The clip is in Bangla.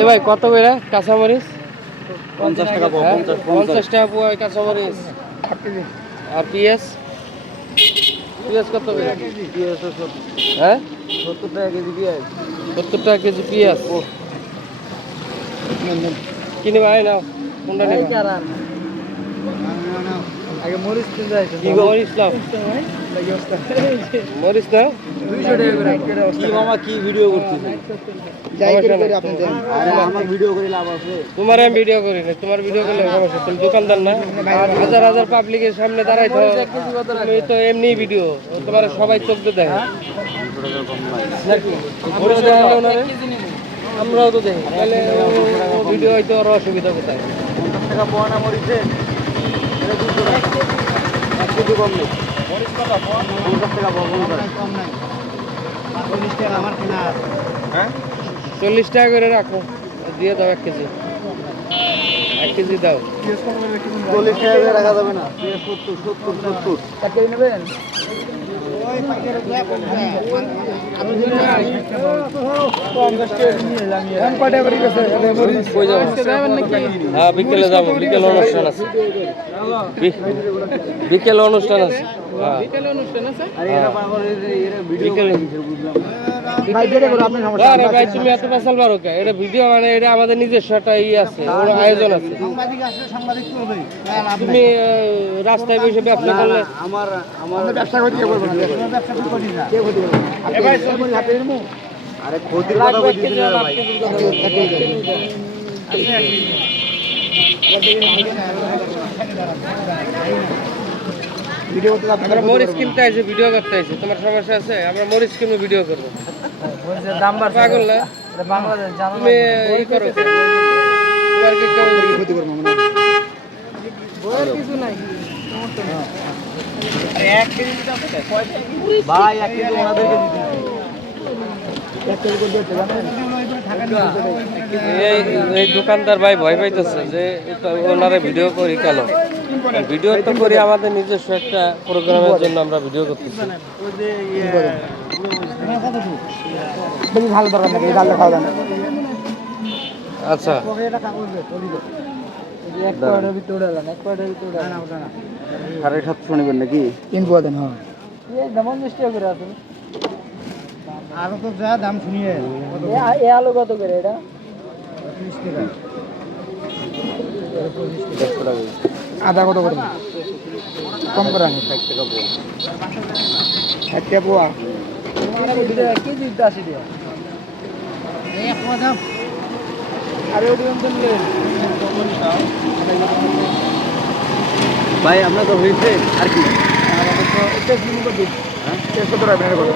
এ ভাই কত করে কাঁচামরিচ? 50 টাকা পাও, 50 টাকা পোয়া কাঁচামরিচ। আর পেঁয়াজ? পেঁয়াজ কত করে? হ্যাঁ 70 টাকা কেজি পেঁয়াজ। 70 টাকা কেজি পেঁয়াজ। কিনে ভাই নাও, কোনটা নেবা? আগে মরিচ কিনতে যাইতো। কি মরিচ নাও, মরিচ নাও। 200 টাকা করে। কি মামা কি ভিডিও করতেছেন? আরে আমার ভিডিও করে লাভ আছে। তোমার আমি ভিডিও করি না, তোমার ভিডিও করলে সমস্যা। তুমি দোকানদার না, হাজার হাজার পাবলিকের সামনে দাঁড়াইতো। তুমি তো এমনি ভিডিও, তোমার সবাই চোখ দিয়ে দেখে নাকি? মরিচ দেখালে ওনারে আমরাও তো দেখি, তাহলে ভিডিও হয়তো ওর অসুবিধা কোথায়? 50 টাকা পাওয়া না মরিচে? এটা 200 টাকা। 1 কেজি কম নেই। মরিচ কত? 50 টাকা পাওয়া কম নাই। 40 টাকা আমার কেনা আছে। হ্যাঁ 40 টাকা করে রাখো, দিয়ে দাও 1 কেজি। 1 কেজি দাও। 40 টাকা করে রাখা যাবে না। 70 টাকা নেবেন? হ্যাঁ বিকেলে যাবো, বিকেল অনুষ্ঠান আছে। বিকেল অনুষ্ঠান আছে। হ্যাঁ বিকেলে। আরে ভাই তুমি এত পেশাল পারো কে? এটা ভিডিও মানে এটা আমাদের নিজস্ব একটা আছে, ওর আয়োজন আছে। তুমি রাস্তায় বসে ব্যবসা করলে আমার ব্যবসা করতে কে বলবো না, ব্যবসা করি না কে ক্ষতি করবে? আরে ক্ষতির কথা বলছিস না ভাই। ভিডিও করতে আমরা মরিচ কিনতে আইছি, ভিডিও করতে আইছি। তোমার সমস্যা আছে? আমরা মরিচ কিনবো, ভিডিও করবো। দাম বাড়ছে পাগল না? এটা বাংলাদেশ জানো তুমি ই করো, তোমার কি কেউ ক্ষতি করবো মনে হয় কিছু নাই। আরে 1 কেজি দিতে হবে ভাই, 1 কেজি ওনাদেরকে দিতে হবে। 1 কেজি করে দিতে জানেন? এই দোকানদার ভাই ভয় পাইতেছে যে ওনারা ভিডিও করি কেন? ভিডিও তো করি আমাদের নিজস্ব একটা প্রোগ্রামের জন্য, আমরা ভিডিও করতেছি। ভালো দরকার নাকি ডাল খাওয়া দাম। আচ্ছা এক কোয়ার্টার ভিতরে ডাল, এক কোয়ার্টার ভিতরে ডাল না ওটা না। 750 নেবেন নাকি? 3 কোয়া দেন। হ্যাঁ এই দাম 50 টাকা করে আছে। আরো তো যা দাম শুনিয়ে এই আলু কত করে এটা? 30 টাকা। 100 টাকা। আদা কত করে? কম করে আনি 60 টাকা পোয়া। 60 টাকা পোয়া। কেজি 80 টাকা। এই পোয়া দাম। আর ওই দিন দেন ভাই আমরা তো হইছে আর কি আমাদের তো এটা কি করে দিই? হ্যাঁ 100 টাকা বের করো।